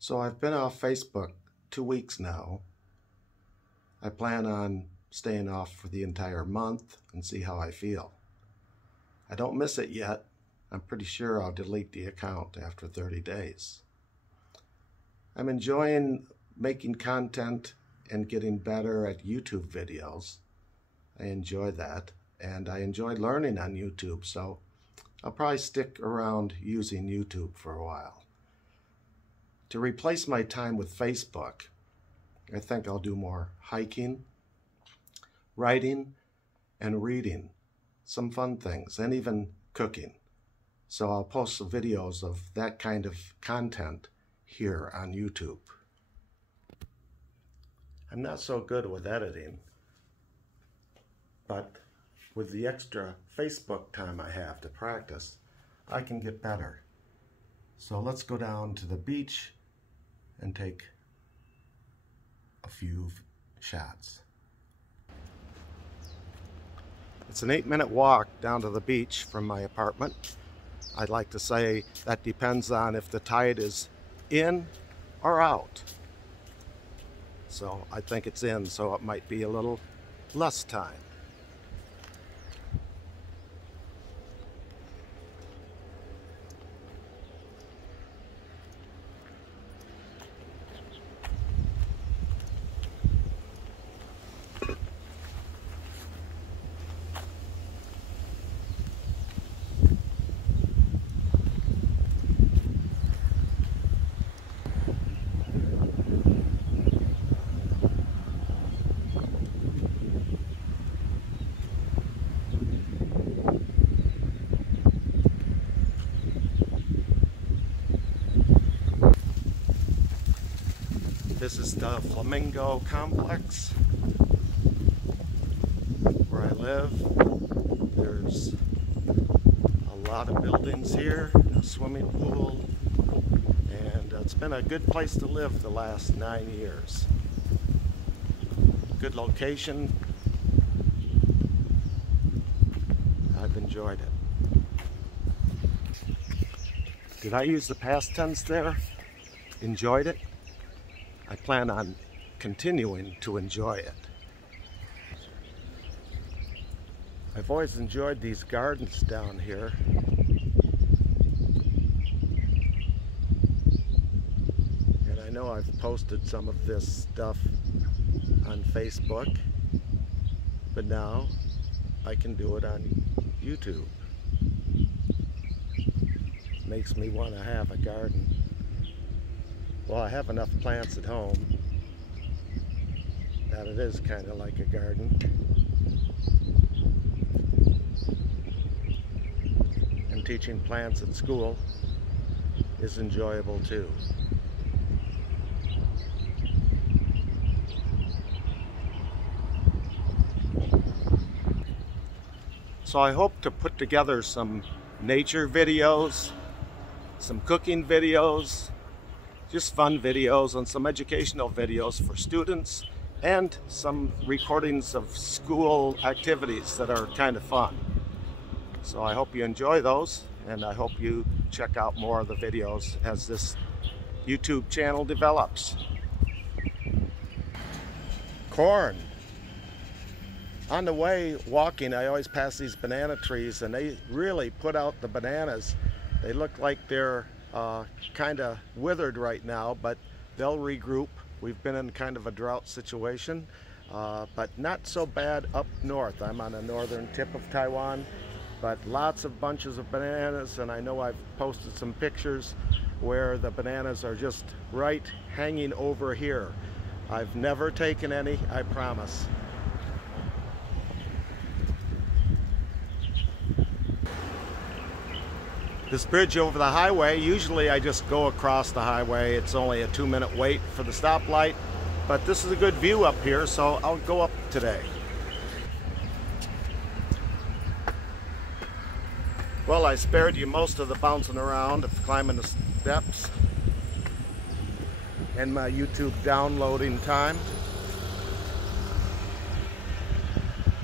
So I've been off Facebook 2 weeks now. I plan on staying off for the entire month and see how I feel. I don't miss it yet. I'm pretty sure I'll delete the account after 30 days. I'm enjoying making content and getting better at YouTube videos. I enjoy that, and I enjoy learning on YouTube, so I'll probably stick around using YouTube for a while. To replace my time with Facebook, I think I'll do more hiking, writing, and reading, some fun things, and even cooking. So I'll post some videos of that kind of content here on YouTube. I'm not so good with editing, but with the extra Facebook time I have to practice, I can get better. So let's go down to the beach and take a few shots. It's an 8-minute walk down to the beach from my apartment. I'd like to say that depends on if the tide is in or out. So I think it's in, so it might be a little less time. This is the Flamingo Complex where I live. There's a lot of buildings here, a swimming pool, and it's been a good place to live the last 9 years. Good location. I've enjoyed it. Did I use the past tense there? Enjoyed it? I plan on continuing to enjoy it. I've always enjoyed these gardens down here. And I know I've posted some of this stuff on Facebook, but now I can do it on YouTube. Makes me want to have a garden. Well, I have enough plants at home that it is kind of like a garden. And teaching plants at school is enjoyable too. So I hope to put together some nature videos, some cooking videos, just fun videos and some educational videos for students, and some recordings of school activities that are kind of fun. So I hope you enjoy those, and I hope you check out more of the videos as this YouTube channel develops. Corn. On the way walking, I always pass these banana trees, and they really put out the bananas. They look like they're kind of withered right now, but they'll regroup. We've been in kind of a drought situation, but not so bad up north. I'm on the northern tip of Taiwan, but lots of bunches of bananas, and I know I've posted some pictures where the bananas are just right hanging over here. I've never taken any, I promise. This bridge over the highway, usually I just go across the highway. It's only a 2-minute wait for the stoplight, but this is a good view up here, so I'll go up today. Well, I spared you most of the bouncing around of climbing the steps and my YouTube downloading time.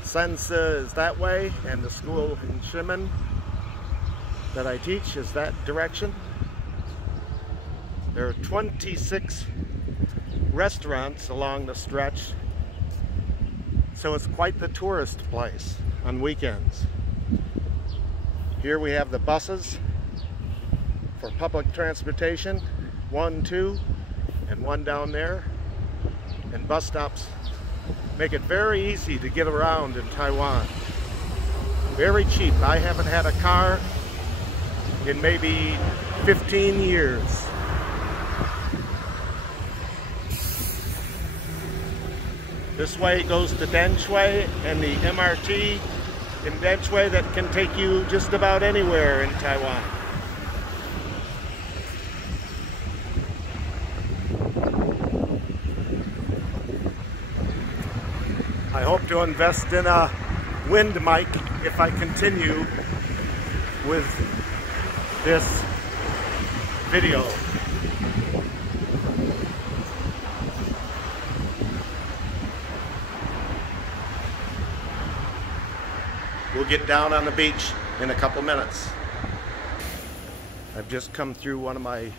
Sense is that way, and the school in Shimen that I teach is that direction. There are 26 restaurants along the stretch, so it's quite the tourist place on weekends. Here we have the buses for public transportation, 1, 2, and 1 down there. And bus stops make it very easy to get around in Taiwan. Very cheap. I haven't had a car in maybe 15 years. This way goes to Denshui and the MRT in Denshui that can take you just about anywhere in Taiwan. I hope to invest in a wind mic if I continue with this video. We'll get down on the beach in a couple minutes. I've just come through one of my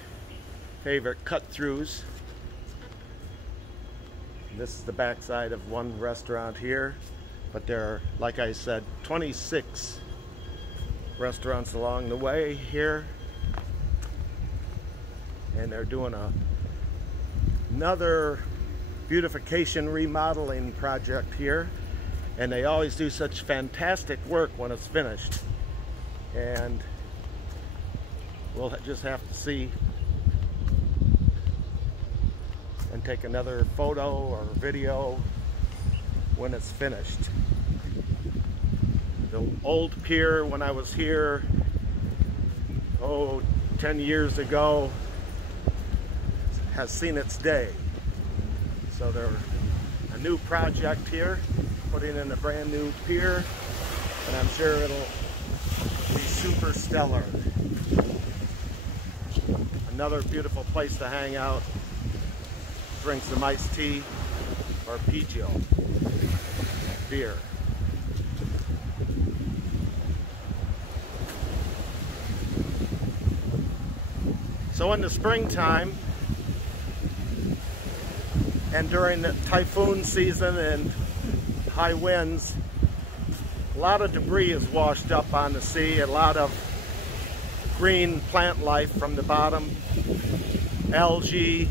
favorite cut-throughs. This is the backside of one restaurant here, but there are, like I said, 26 restaurants along the way here, and they're doing another beautification remodeling project here, and they always do such fantastic work when it's finished, and we'll just have to see and take another photo or video when it's finished. The old pier, when I was here, 10 years ago, has seen its day. So there's a new project here, putting in a brand new pier, and I'm sure it'll be super stellar. Another beautiful place to hang out, drink some iced tea or pijiu, beer. So in the springtime and during the typhoon season and high winds, a lot of debris is washed up on the sea, a lot of green plant life from the bottom, algae,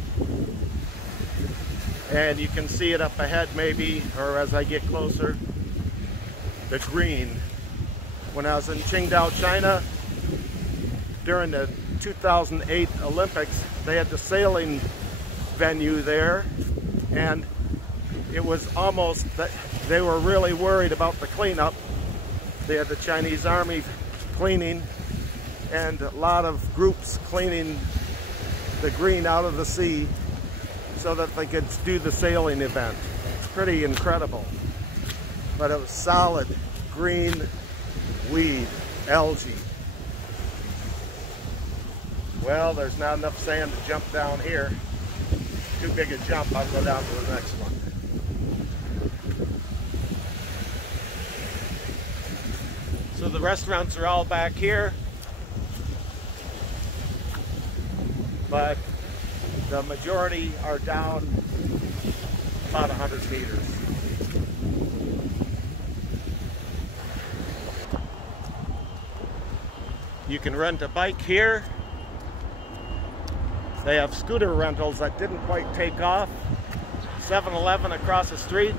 and you can see it up ahead maybe, or as I get closer, the green. When I was in Qingdao, China, during the 2008 Olympics, they had the sailing venue there, and it was almost that they were really worried about the cleanup. They had the Chinese army cleaning and a lot of groups cleaning the green out of the sea so that they could do the sailing event. It's pretty incredible. But it was solid green weed, algae. Well, there's not enough sand to jump down here. Too big a jump, I'll go down to the next one. So the restaurants are all back here, but the majority are down about 100 meters. You can rent a bike here. They have scooter rentals that didn't quite take off. 7-Eleven across the street.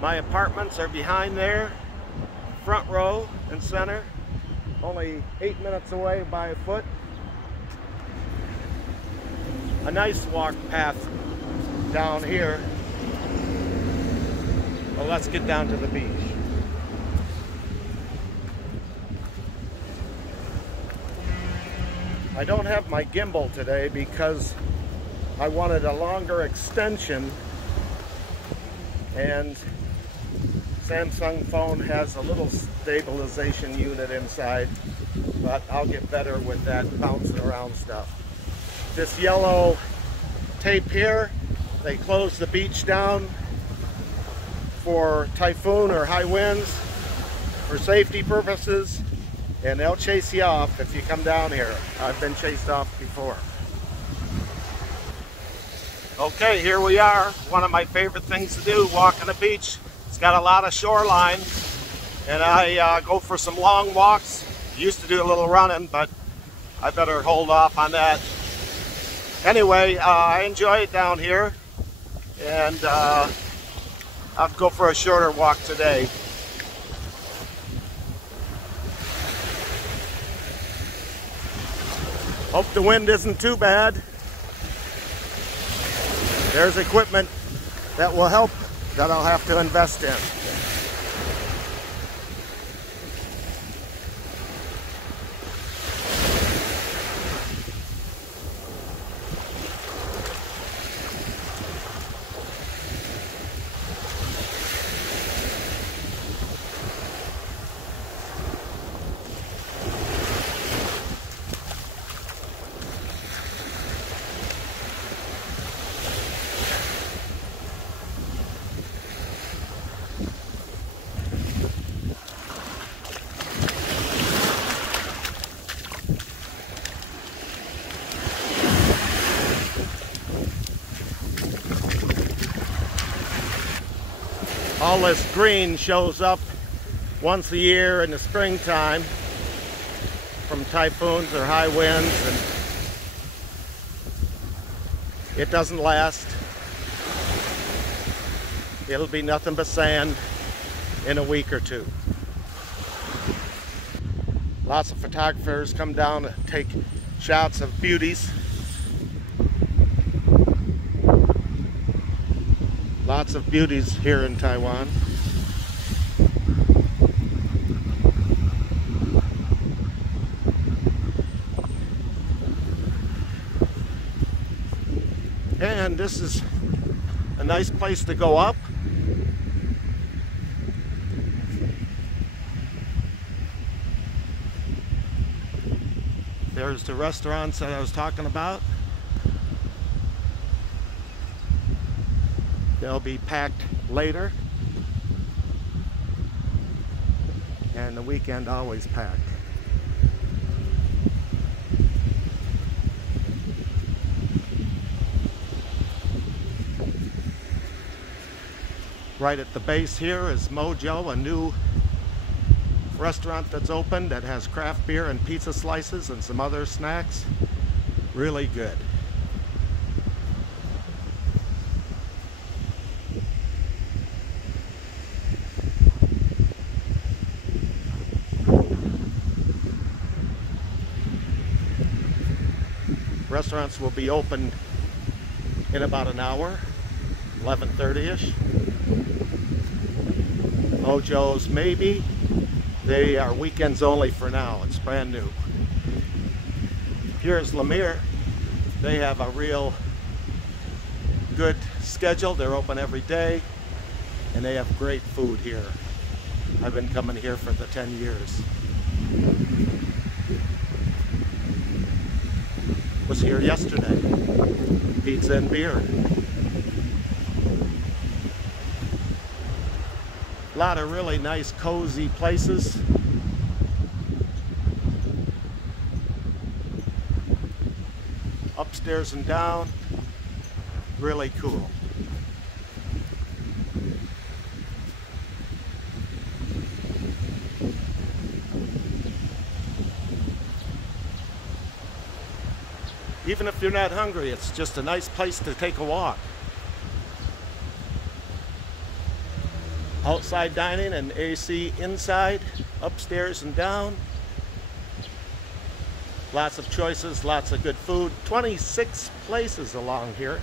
My apartments are behind there, front row and center, only 8 minutes away by foot. A nice walk path down here. Well, let's get down to the beach. I don't have my gimbal today because I wanted a longer extension, and Samsung phone has a little stabilization unit inside, but I'll get better with that bouncing around stuff. This yellow tape here, they close the beach down for typhoon or high winds for safety purposes, and they'll chase you off if you come down here. I've been chased off before. Okay, here we are. One of my favorite things to do, walk on the beach. It's got a lot of shoreline, and I go for some long walks. Used to do a little running, but I better hold off on that. Anyway, I enjoy it down here, and I'll go for a shorter walk today. Hope the wind isn't too bad. There's equipment that will help that I'll have to invest in. All this green shows up once a year in the springtime from typhoons or high winds, and it doesn't last. It'll be nothing but sand in a week or two. Lots of photographers come down to take shots of beauties. Lots of beauties here in Taiwan. And this is a nice place to go up. There's the restaurants that I was talking about. They'll be packed later, and the weekend always packed. Right at the base here is Mojo, a new restaurant that's opened that has craft beer and pizza slices and some other snacks. Really good. Restaurants will be open in about an hour, 11:30ish. Mojo's maybe. They are weekends only for now. It's brand new. Here's Lemire. They have a real good schedule. They're open every day, and they have great food here. I've been coming here for the 10 years. Was here yesterday. Pizza and beer. A lot of really nice cozy places. Upstairs and down. Really cool. Even if you're not hungry, it's just a nice place to take a walk. Outside dining and AC inside, upstairs and down. Lots of choices, lots of good food. 26 places along here.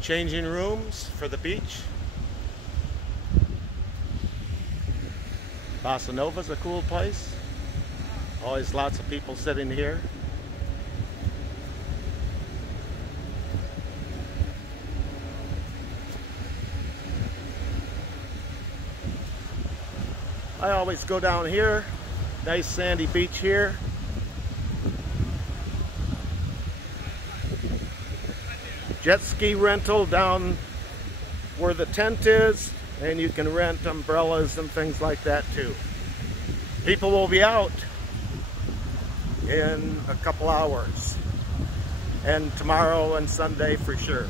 Changing rooms for the beach. Bossa Nova's a cool place. Always lots of people sitting here. I always go down here. Nice sandy beach here. Jet ski rental down where the tent is, and you can rent umbrellas and things like that too. People will be out in a couple hours, and tomorrow and Sunday for sure.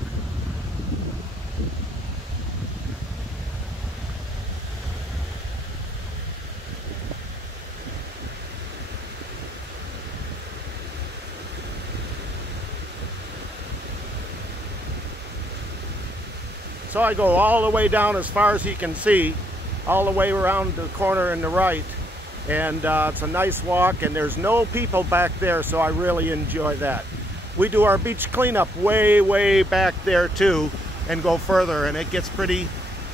So I go all the way down as far as you can see, all the way around the corner in the right, and it's a nice walk, and there's no people back there, so I really enjoy that. We do our beach cleanup way back there too, and go further, and it gets pretty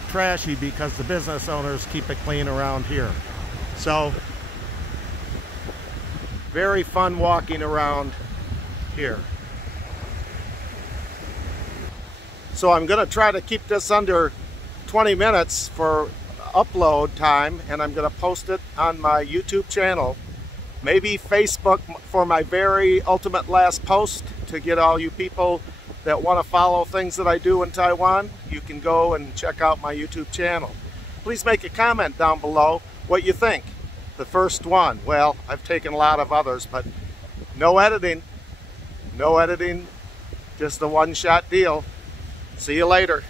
trashy because the business owners keep it clean around here. So very fun walking around here. So I'm going to try to keep this under 20 minutes for upload time, and I'm going to post it on my YouTube channel. Maybe Facebook for my very ultimate last post, to get all you people that want to follow things that I do in Taiwan. You can go and check out my YouTube channel. Please make a comment down below what you think. The first one, well, I've taken a lot of others, but no editing, just a one-shot deal. See you later.